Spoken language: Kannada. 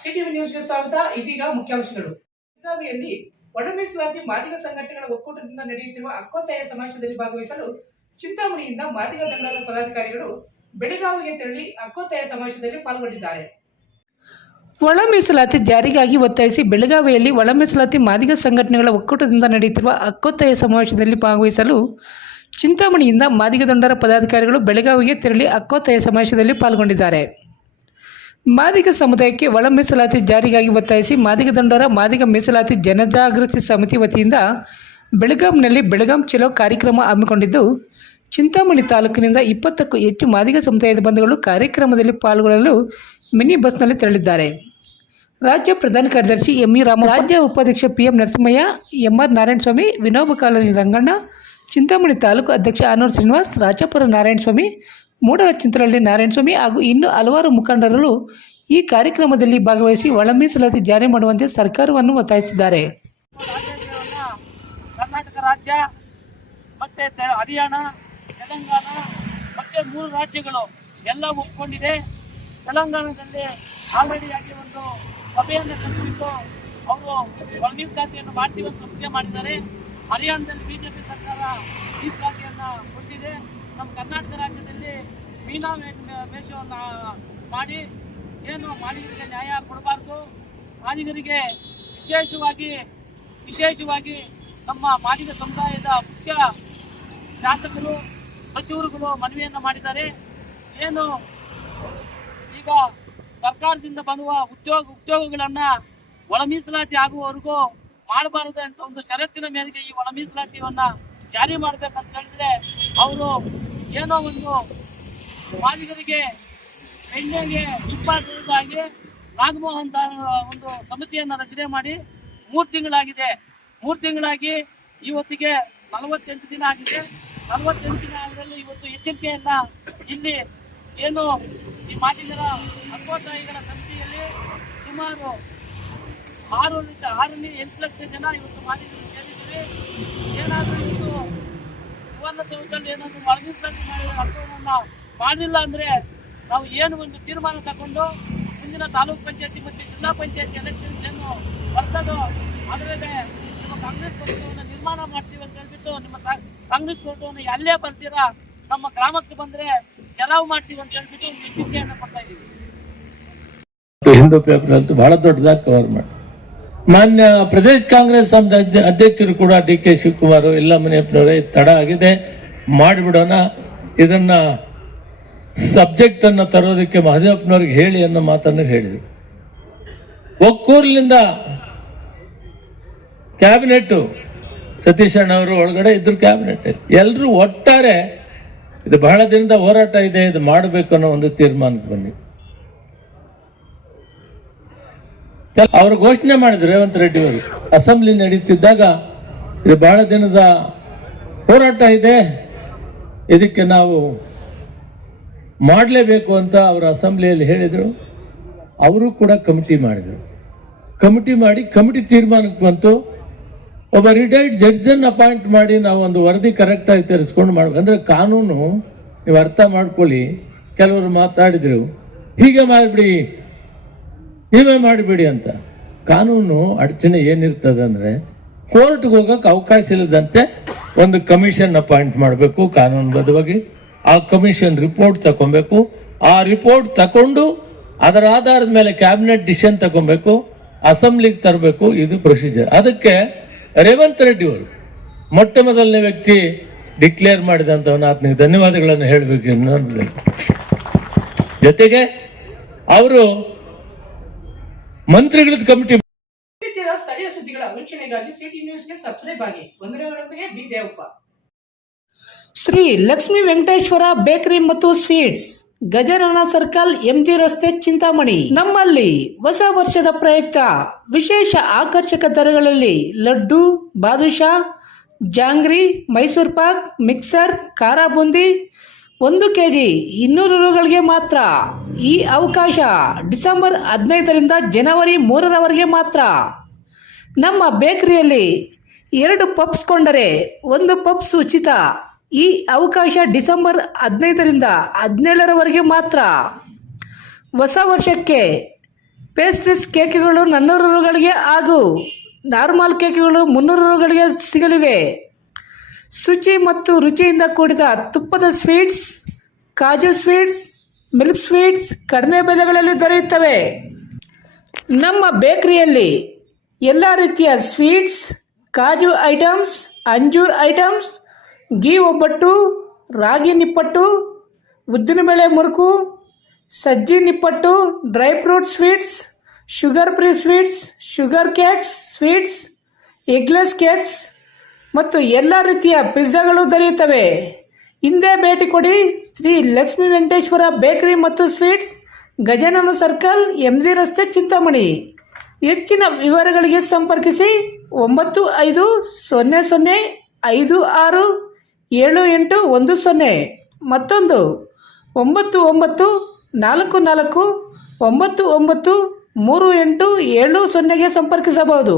ಸಿಟಿವಿ ನ್ಯೂಸ್ಗೆ ಸ್ವಾಗತ. ಇದೀಗ ಮುಖ್ಯಾಂಶಗಳು ಬೆಳಗಾವಿಯಲ್ಲಿ ಒಳ ಮೀಸಲಾತಿ ಮಾದಿಗ ಸಂಘಟನೆಗಳ ಒಕ್ಕೂಟದಿಂದ ನಡೆಯುತ್ತಿರುವ ಅಕ್ಕೊತ್ತಾಯ ಸಮಾವೇಶದಲ್ಲಿ ಭಾಗವಹಿಸಲು ಚಿಂತಾಮಣಿಯಿಂದ ಮಾದಿಗ ದಂಡದ ಪದಾಧಿಕಾರಿಗಳು ಬೆಳಗಾವಿಗೆ ತೆರಳಿ ಅಕ್ಕೋತ್ತಾಯ ಸಮಾವೇಶದಲ್ಲಿ ಪಾಲ್ಗೊಂಡಿದ್ದಾರೆ. ಒಳ ಮೀಸಲಾತಿ ಜಾರಿಗಾಗಿ ಒತ್ತಾಯಿಸಿ ಬೆಳಗಾವಿಯಲ್ಲಿ ಒಳ ಮೀಸಲಾತಿ ಮಾದಿಗ ಸಂಘಟನೆಗಳ ಒಕ್ಕೂಟದಿಂದ ನಡೆಯುತ್ತಿರುವ ಅಕ್ಕೊತ್ತಾಯ ಸಮಾವೇಶದಲ್ಲಿ ಭಾಗವಹಿಸಲು ಚಿಂತಾಮಣಿಯಿಂದ ಮಾದಿಗ ದಂಡರ ಪದಾಧಿಕಾರಿಗಳು ಬೆಳಗಾವಿಗೆ ತೆರಳಿ ಅಕ್ಕೊತ್ತಾಯ ಸಮಾವೇಶದಲ್ಲಿ ಪಾಲ್ಗೊಂಡಿದ್ದಾರೆ. ಮಾದಿಗ ಸಮುದಾಯಕ್ಕೆ ಒಳ ಮೀಸಲಾತಿ ಜಾರಿಗಾಗಿ ಒತ್ತಾಯಿಸಿ ಮಾದಿಗ ದಂಡರ ಮಾದಿಗ ಮೀಸಲಾತಿ ಜನಜಾಗೃತಿ ಸಮಿತಿ ವತಿಯಿಂದ ಬೆಳಗಾಂನಲ್ಲಿ ಬೆಳಗಾಂ ಚಲೋ ಕಾರ್ಯಕ್ರಮ ಹಮ್ಮಿಕೊಂಡಿದ್ದು, ಚಿಂತಾಮಣಿ ತಾಲೂಕಿನಿಂದ ಇಪ್ಪತ್ತಕ್ಕೂ ಹೆಚ್ಚು ಮಾದಿಗ ಸಮುದಾಯದ ಬಂಧುಗಳು ಕಾರ್ಯಕ್ರಮದಲ್ಲಿ ಪಾಲ್ಗೊಳ್ಳಲು ಮಿನಿ ಬಸ್ನಲ್ಲಿ ತೆರಳಿದ್ದಾರೆ. ರಾಜ್ಯ ಪ್ರಧಾನ ಕಾರ್ಯದರ್ಶಿ ಎಂ ಇ ರಾಮ ರಾಜ್ಯ ಉಪಾಧ್ಯಕ್ಷ P M Narasimhaiah, M R Narayanaswamy, Vinoba colony Ranganna, Chintamani taluk ಅಧ್ಯಕ್ಷ ಆನೂರ್ ಶ್ರೀನಿವಾಸ್, ರಾಜಾಪುರ ನಾರಾಯಣಸ್ವಾಮಿ ಮೂಡಲ ನಾರಾಯಣ ಸ್ವಾಮಿ ಹಾಗೂ ಇನ್ನೂ ಹಲವಾರು ಮುಖಂಡರು ಈ ಕಾರ್ಯಕ್ರಮದಲ್ಲಿ ಭಾಗವಹಿಸಿ ಒಳ ಮೀಸಲಾತಿ ಜಾರಿ ಮಾಡುವಂತೆ ಸರ್ಕಾರವನ್ನು ಒತ್ತಾಯಿಸಿದ್ದಾರೆ. ಕರ್ನಾಟಕ ರಾಜ್ಯ, ಮತ್ತೆ ಹರಿಯಾಣ, ತೆಲಂಗಾಣ, ಮತ್ತೆ ಮೂರು ರಾಜ್ಯಗಳು ಎಲ್ಲ ಒಪ್ಕೊಂಡಿದೆ. ತೆಲಂಗಾಣದಲ್ಲಿ ಆಲ್ರೆಡಿ ಆಗಿ ಒಂದು ಸಭೆಯನ್ನು ಕರೆದುಬಿಟ್ಟು ಅವರು ಒಳ ಮಾಡ್ತೀವಿ ಅಂತ ಒಪ್ಪಿಗೆ ಮಾಡಿದ್ದಾರೆ. ಹರಿಯಾಣದಲ್ಲಿ ಬಿಜೆಪಿ ಸರ್ಕಾರ ಮೀಸಲಾತಿಯನ್ನು ಕೊಟ್ಟಿದೆ. ನಮ್ಮ ಕರ್ನಾಟಕ ರಾಜ್ಯದಲ್ಲಿ ಮೀನಾ ಮೇಷವನ್ನು ಮಾಡಿ ಏನು ಮಾಲಿಗರಿಗೆ ನ್ಯಾಯ ಕೊಡಬಾರ್ದು. ಮಾಲಿಗರಿಗೆ ವಿಶೇಷವಾಗಿ ವಿಶೇಷವಾಗಿ ನಮ್ಮ ಮಾಲೀಕ ಸಮುದಾಯದ ಮುಖ್ಯ ಶಾಸಕರು, ಸಚಿವರುಗಳು ಮನವಿಯನ್ನು ಮಾಡಿದ್ದಾರೆ. ಏನು ಈಗ ಸರ್ಕಾರದಿಂದ ಬರುವ ಉದ್ಯೋಗ ಉದ್ಯೋಗಗಳನ್ನು ಒಳ ಮೀಸಲಾತಿ ಆಗುವವರೆಗೂ ಮಾಡಬಾರದು ಅಂತ ಒಂದು ಷರತ್ತಿನ ಮೇರೆಗೆ ಈ ಒಳ ಮೀಸಲಾತಿಯನ್ನು ಜಾರಿ ಮಾಡ್ಬೇಕಂತ ಹೇಳಿದ್ರೆ, ಅವರು ಏನೋ ಒಂದು ಮಾಲೀಕರಿಗೆ ಎಣ್ಣೆಗೆ ಸುರಿದಾಗಿ ನಾಗಮೋಹನ್ ದಾಸ್ ಒಂದು ಸಮಿತಿಯನ್ನು ರಚನೆ ಮಾಡಿ ಮೂರು ತಿಂಗಳಾಗಿದೆ. ಮೂರು ತಿಂಗಳಾಗಿ ಇವತ್ತಿಗೆ ನಲವತ್ತೆಂಟು ದಿನ ಆಗಿದೆ. ನಲವತ್ತೆಂಟು ದಿನ ಆದ್ರಲ್ಲಿ ಇವತ್ತು ಎಚ್ಚರಿಕೆಯನ್ನ ಇಲ್ಲಿ ಏನು ಈ ಮಾದಿಗರ ಅಕ್ಕೋಟಾಯಿಗಳ ಸಮಿತಿಯಲ್ಲಿ ಸುಮಾರು ಆರು ಆರನೇ ಎಂಟು ಲಕ್ಷ ಜನ ಇವತ್ತು ಮಾದಿಗರು ಸೇರಿದ್ದೀವಿ ಏನಾದರೂ ಇವತ್ತು ಸುವರ್ಣಸೌಧದಲ್ಲಿ ಏನಾದರೂ ಒಳಗಿಸಲಾತಿ ಮಾಡಿದ ಮಾಡಲಿಲ್ಲ ಅಂದ್ರೆ ನಾವು ಏನು ಒಂದು ತೀರ್ಮಾನ ತಗೊಂಡು ಮುಂದಿನ ತಾಲೂಕ್ ಪಂಚಾಯತಿ ಮತ್ತು ಜಿಲ್ಲಾ ಪಂಚಾಯತಿ ಎಲೆಕ್ಷನ್ ಏನು ಬರ್ತದೋ ಅದರಲ್ಲಿ ನಿಮ್ಮ ಕಾಂಗ್ರೆಸ್ ಪಕ್ಷವನ್ನು ನಿರ್ಮಾಣ ಮಾಡ್ತೀವಿ ಅಂತ ಹೇಳ್ಬಿಟ್ಟು ನಿಮ್ಮ ಕಾಂಗ್ರೆಸ್ ಫೋಟೋವನ್ನು ಎಲ್ಲೇ ಬರ್ತೀರಾ, ನಮ್ಮ ಗ್ರಾಮಕ್ಕೆ ಬಂದ್ರೆ ಕೆಲವು ಮಾಡ್ತೀವಿ ಅಂತ ಹೇಳ್ಬಿಟ್ಟು ಎಚ್ಚರಿಕೆಯನ್ನು ಕೊಡ್ತಾ ಇದ್ದೀವಿ. ಹಿಂದೂ ಪೇಪರ್ ಅಂತೂ ಬಹಳ ದೊಡ್ಡದಾಗಿ ಕವರ್ ಮಾಡಿ. ಮಾನ್ಯ ಪ್ರದೇಶ ಕಾಂಗ್ರೆಸ್ ಅಧ್ಯಕ್ಷರು ಕೂಡ ಡಿ ಕೆ ಶಿವಕುಮಾರ್ ಎಲ್ಲ ಮನೆಯಪ್ಪನವರೇ ತಡ ಆಗಿದೆ. ಮಾಡಿಬಿಡೋಣ. ಇದನ್ನ ಸಬ್ಜೆಕ್ಟ್ ಅನ್ನು ತರೋದಕ್ಕೆ ಮಹದೇವಪ್ಪನವ್ರಿಗೆ ಹೇಳಿ ಅನ್ನೋ ಮಾತನ್ನು ಹೇಳಿದರು. ಒಕ್ಕೂರ್ಲಿಂದ ಕ್ಯಾಬಿನೆಟ್ ಸತೀಶ್ ಅಣ್ಣವರು ಒಳಗಡೆ ಇದ್ರು ಕ್ಯಾಬಿನೆಟ್. ಎಲ್ಲರೂ ಒಟ್ಟಾರೆ, ಇದು ಬಹಳ ದಿನದ ಹೋರಾಟ ಇದೆ, ಇದು ಮಾಡಬೇಕು ಅನ್ನೋ ಒಂದು ತೀರ್ಮಾನಕ್ಕೆ ಬನ್ನಿ. ಅವರು ಘೋಷಣೆ ಮಾಡಿದ್ರು ರೇವಂತ್ ರೆಡ್ಡಿ ಅವರು. ಅಸೆಂಬ್ಲಿ ನಡೀತಿದ್ದಾಗ ಇದು ಬಹಳ ದಿನದ ಹೋರಾಟ ಇದೆ. ಇದಕ್ಕೆ ನಾವು ಮಾಡಲೇಬೇಕು ಅಂತ ಅವರು ಅಸೆಂಬ್ಲಿಯಲ್ಲಿ ಹೇಳಿದರು. ಅವರು ಕೂಡ ಕಮಿಟಿ ಮಾಡಿದರು. ಕಮಿಟಿ ಮಾಡಿ ಕಮಿಟಿ ತೀರ್ಮಾನಕ್ಕೆ ಬಂತು. ಒಬ್ಬ ರಿಟೈರ್ಡ್ ಜಡ್ಜನ್ನು ಅಪಾಯಿಂಟ್ ಮಾಡಿ ನಾವು ಒಂದು ವರದಿ ಕರೆಕ್ಟಾಗಿ ತರಿಸ್ಕೊಂಡು ಮಾಡ್ಬೇಕು. ಅಂದರೆ ಕಾನೂನು, ನೀವು ಅರ್ಥ ಮಾಡ್ಕೊಳ್ಳಿ. ಕೆಲವರು ಮಾತಾಡಿದರು. ಹೀಗೆ ಮಾಡಿಬಿಡಿ. ನೀವೇ ಮಾಡಿಬಿಡಿ ಅಂತ. ಕಾನೂನು ಅಡಚಣೆ ಏನಿರ್ತದೆ ಅಂದರೆ ಕೋರ್ಟ್ಗೆ ಹೋಗೋಕೆ ಅವಕಾಶ ಇಲ್ಲದಂತೆ ಒಂದು ಕಮಿಷನ್ ಅಪಾಯಿಂಟ್ ಮಾಡಬೇಕು ಕಾನೂನುಬದ್ಧವಾಗಿ. ಆ ಕಮಿಷನ್ ರಿಪೋರ್ಟ್ ತಗೊಬೇಕು ಆ ರಿಪೋರ್ಟ್ ತಗೊಂಡು ಅದರ ಆಧಾರದ ಮೇಲೆ ಕ್ಯಾಬಿನೆಟ್ ಡಿಸಿಷನ್ ತಗೊಬೇಕು ಅಸೆಂಬ್ಲಿಗೆ ತರಬೇಕು. ಇದು ಪ್ರೊಸೀಜರ್. ಅದಕ್ಕೆ ರೇವಂತ್ ರೆಡ್ಡಿ ಅವರು, ಮೊಟ್ಟ ಮೊದಲನೇ ವ್ಯಕ್ತಿ ಡಿಕ್ಲೇರ್ ಮಾಡಿದಂಥವನ್ನ ಆತನಿಗೆ ಧನ್ಯವಾದಗಳನ್ನು ಹೇಳಬೇಕು ಜೊತೆಗೆ ಅವರು ಮಂತ್ರಿಗಳದ್ದು ಕಮಿಟಿ ಸ್ಥಳೀಯ ಸುದ್ದಿಗಳ ವೀಕ್ಷಣೆಗಾಗಿ ಸಿಟಿ ನ್ಯೂಸ್ಗೆ ಸಬ್ಸ್ಕ್ರೈಬ್ ಆಗಿ. ವಂದನೆಗಳೊಂದಿಗೆ ಬಿ. ದೇವಪ್ಪ. ಶ್ರೀ ಲಕ್ಷ್ಮಿ ವೆಂಕಟೇಶ್ವರ ಬೇಕರಿ ಮತ್ತು ಸ್ವೀಟ್ಸ್ ಗಜರಣ ಸರ್ಕಲ್ ಎಂಜಿ ರಸ್ತೆ ಚಿಂತಾಮಣಿ. ನಮ್ಮಲ್ಲಿ ಹೊಸ ವರ್ಷದ ಪ್ರಯುಕ್ತ ವಿಶೇಷ ಆಕರ್ಷಕ ದರಗಳಲ್ಲಿ ಲಡ್ಡು ಬಾದುಷಾ ಜಾಂಗ್ರಿ ಮೈಸೂರು ಪಾಕ್ ಮಿಕ್ಸರ್ ಖಾರ ಬೂಂದಿ ಒಂದು ಕೆ ಜಿ ಇನ್ನೂರು ರೂಗಳಿಗೆ ಮಾತ್ರ. ಈ ಅವಕಾಶ ಡಿಸೆಂಬರ್ ಹದಿನೈದರಿಂದ ಜನವರಿ ಮೂರರವರೆಗೆ ಮಾತ್ರ. ನಮ್ಮ ಬೇಕರಿಯಲ್ಲಿ ಎರಡು ಪಪ್ಸ್ ಕೊಂಡರೆ ಒಂದು ಪಪ್ಸ್ ಉಚಿತ. ಈ ಅವಕಾಶ ಡಿಸೆಂಬರ್ ಹದಿನೈದರಿಂದ ಹದಿನೇಳರವರೆಗೆ ಮಾತ್ರ. ಹೊಸ ವರ್ಷಕ್ಕೆ ಪೇಸ್ಟ್ರೀಸ್ ಕೇಕ್ಗಳು ನಾನ್ನೂರು ರೂಗಳಿಗೆ ಹಾಗೂ ನಾರ್ಮಲ್ ಕೇಕ್ಗಳು ಮುನ್ನೂರು ರೂಗಳಿಗೆ ಸಿಗಲಿವೆ. ಶುಚಿ ಮತ್ತು ರುಚಿಯಿಂದ ಕೂಡಿದ ತುಪ್ಪದ ಸ್ವೀಟ್ಸ್, ಕಾಜು ಸ್ವೀಟ್ಸ್, ಮಿಲ್ಕ್ ಸ್ವೀಟ್ಸ್ ಕಡಿಮೆ ಬೆಲೆಗಳಲ್ಲಿ ದೊರೆಯುತ್ತವೆ. ನಮ್ಮ ಬೇಕರಿಯಲ್ಲಿ ಎಲ್ಲ ರೀತಿಯ ಸ್ವೀಟ್ಸ್, ಕಾಜು ಐಟಮ್ಸ್, ಅಂಜೂರ್ ಐಟಮ್ಸ್ ಗೀ ಒಬ್ಬಟ್ಟು, ರಾಗಿ ನಿಪ್ಪಟ್ಟು ಉದ್ದಿನಬೇಳೆ ಮುರುಕು, ಸಜ್ಜಿ nippattu, dry fruit sweets, sugar free sweets, sugar cakes sweets, eggless cakes ಮತ್ತು ಎಲ್ಲ ರೀತಿಯ ಪಿಜ್ಜಾಗಳು ದೊರೆಯುತ್ತವೆ. ಹಿಂದೆ ಭೇಟಿ ಕೊಡಿ ಶ್ರೀ ಲಕ್ಷ್ಮೀ ವೆಂಕಟೇಶ್ವರ ಬೇಕರಿ ಮತ್ತು sweets, Gajanana circle M G ರಸ್ತೆ, ಚಿಂತಾಮಣಿ. ಹೆಚ್ಚಿನ ವಿವರಗಳಿಗೆ ಸಂಪರ್ಕಿಸಿ ಒಂಬತ್ತು ಐದು ಸೊನ್ನೆ ಸೊನ್ನೆ ಐದು ಆರು ಏಳು ಎಂಟು ಒಂದು ಸೊನ್ನೆ. ಮತ್ತೊಂದು ಒಂಬತ್ತು ಒಂಬತ್ತು ನಾಲ್ಕು ನಾಲ್ಕು ಒಂಬತ್ತು ಒಂಬತ್ತು ಮೂರು ಎಂಟು ಏಳು ಸೊನ್ನೆಗೆ ಸಂಪರ್ಕಿಸಬಹುದು.